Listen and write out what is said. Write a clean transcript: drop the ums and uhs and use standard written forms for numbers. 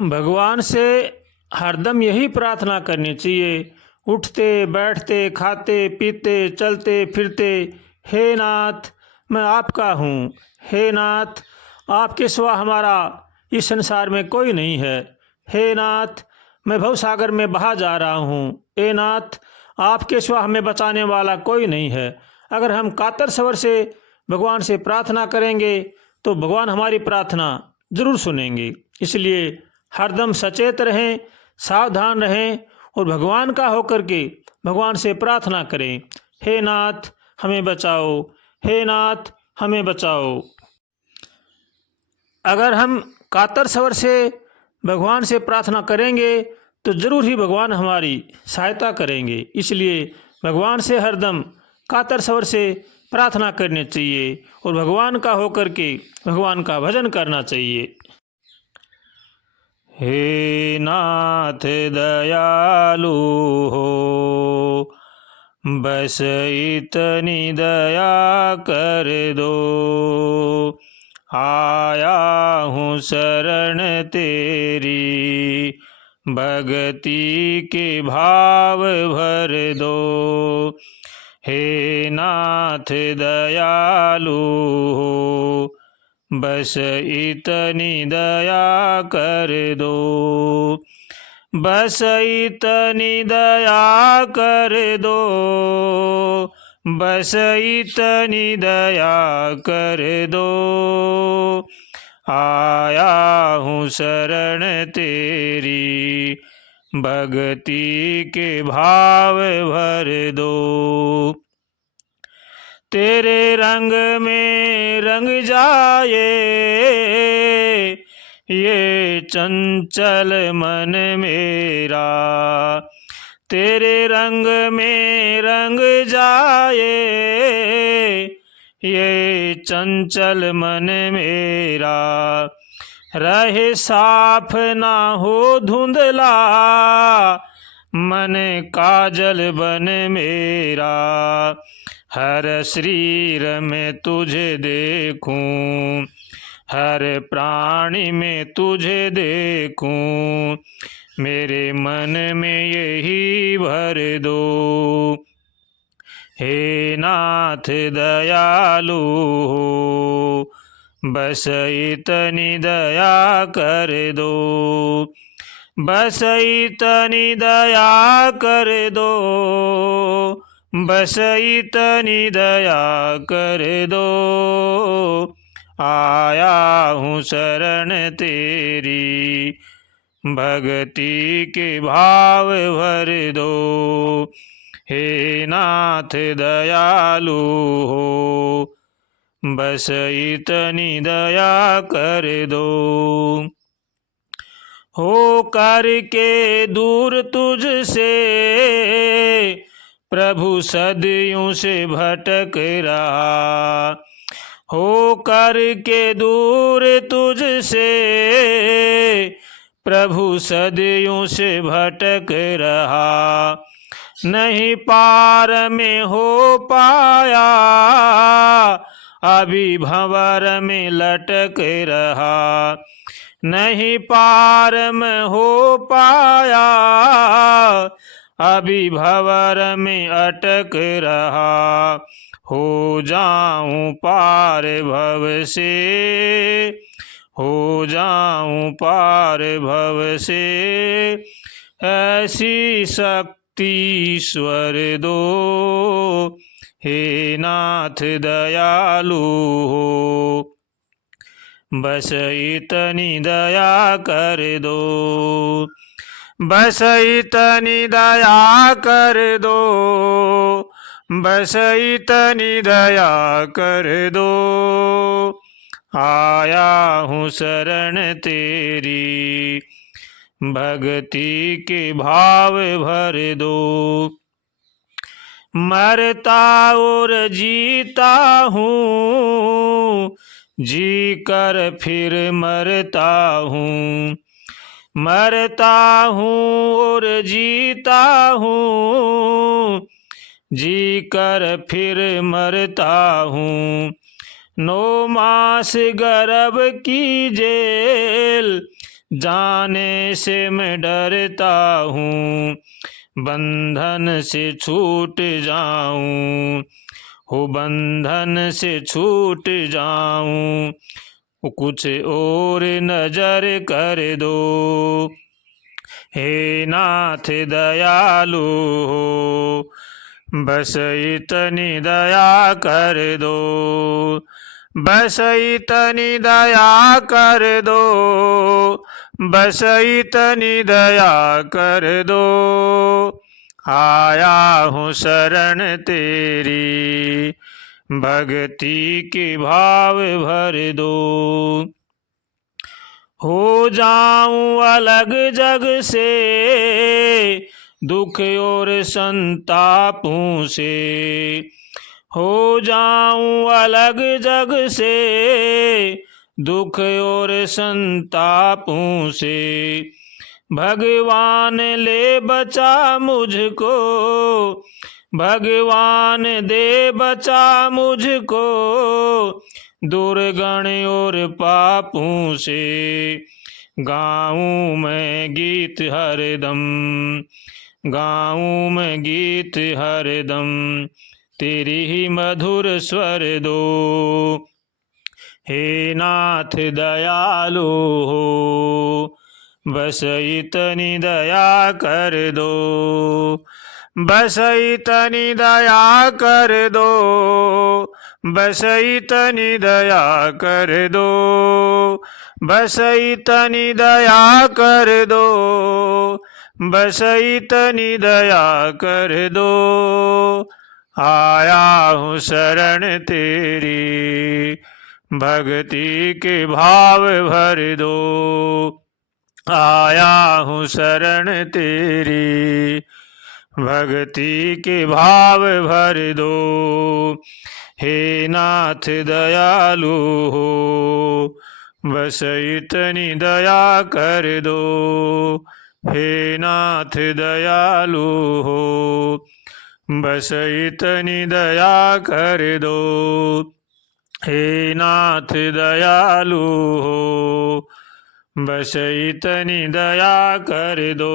भगवान से हरदम यही प्रार्थना करनी चाहिए, उठते बैठते खाते पीते चलते फिरते, हे नाथ मैं आपका हूँ। हे नाथ आपके सिवा हमारा इस संसार में कोई नहीं है। हे नाथ मैं भवसागर में बहा जा रहा हूँ। हे नाथ आपके सिवा हमें बचाने वाला कोई नहीं है। अगर हम कातर स्वर से भगवान से प्रार्थना करेंगे तो भगवान हमारी प्रार्थना जरूर सुनेंगे। इसलिए हरदम सचेत रहें, सावधान रहें और भगवान का होकर के भगवान से प्रार्थना करें, हे नाथ हमें बचाओ, हे नाथ हमें बचाओ। अगर हम कातर स्वर से भगवान से प्रार्थना करेंगे तो जरूर ही भगवान हमारी सहायता करेंगे। इसलिए भगवान से हरदम कातर स्वर से प्रार्थना करनी चाहिए और भगवान का होकर के भगवान का भजन करना चाहिए। हे नाथ दयालु हो, बस इतनी दया कर दो। आया हूँ शरण तेरी, भक्ति के भाव भर दो। हे नाथ दयालु हो, बस इतनी दया कर दो। बस इतनी दया कर दो, बस इतनी दया कर दो। आया हूँ शरण तेरी, भक्ति के भाव भर दो। तेरे रंग में रंग जाए ये चंचल मन मेरा। तेरे रंग में रंग जाए ये चंचल मन मेरा। रहे साफ ना हो धुंधला, मन काजल बन मेरा। हर शरीर में तुझे देखूं, हर प्राणी में तुझे देखूं। मेरे मन में यही भर दो। हे नाथ दयालु हो, बस इतनी दया कर दो। बस इतनी दया कर दो, बस इतनी दया कर दो। आया हूँ शरण तेरी, भक्ति के भाव भर दो। हे नाथ दयालु हो, बस इतनी दया कर दो। हो करके दूर तुझसे प्रभु सदियों से भटक रहा। हो करके दूर तुझसे प्रभु सदियों से भटक रहा। नहीं पार में हो पाया, अभी भंवर में लटक रहा। नहीं पार में हो पाया, अभी भंवर में अटक रहा। हो जाऊं पार भव से, हो जाऊं पार भव से। ऐसी शक्ति ईश्वर दो, हे नाथ दयालु हो, बस इतनी दया कर दो। बस इतनी दया कर दो, बस इतनी दया कर दो। आया हूँ शरण तेरी, भक्ति के भाव भर दो। मरता और जीता हूँ, जी कर फिर मरता हूँ। मरता हूँ और जीता हूँ, जी कर फिर मरता हूँ। 9 मास गर्भ की जेल जाने से मैं डरता हूँ, बंधन से छूट जाऊं, हो बंधन से छूट जाऊं, कुछ और नजर कर दो। हे नाथ दयालु हो, बस इतनी दया कर दो, बस इतनी दया कर दो, बस इतनी दया कर दो। आया हूँ शरण तेरी, भक्ति के भाव भर दो। हो जाऊं अलग जग से, दुख और संतापों से, हो जाऊं अलग जग से, दुख और संतापों से। भगवान ले बचा मुझको, भगवान दे बचा मुझको, दुर्गण और पापों से। गाऊं मैं गीत हरदम, गाऊं मैं गीत हरदम, तेरी ही मधुर स्वर दो। हे नाथ दयालु हो, बस इतनी दया कर दो, बस इतनी दया कर दो, बस इतनी दया कर दो, बस इतनी दया कर दो, बस इतनी दया कर दो। आया हूँ शरण तेरी, भक्ति के भाव भर दो। आया हूँ शरण तेरी, भक्ति के भाव भर दो। हे नाथ दयालु हो, बस इतनी दया कर दो। हे नाथ दयालु हो, बस इतनी दया कर दो। हे नाथ दयालु हो, बस इतनी दया कर दो।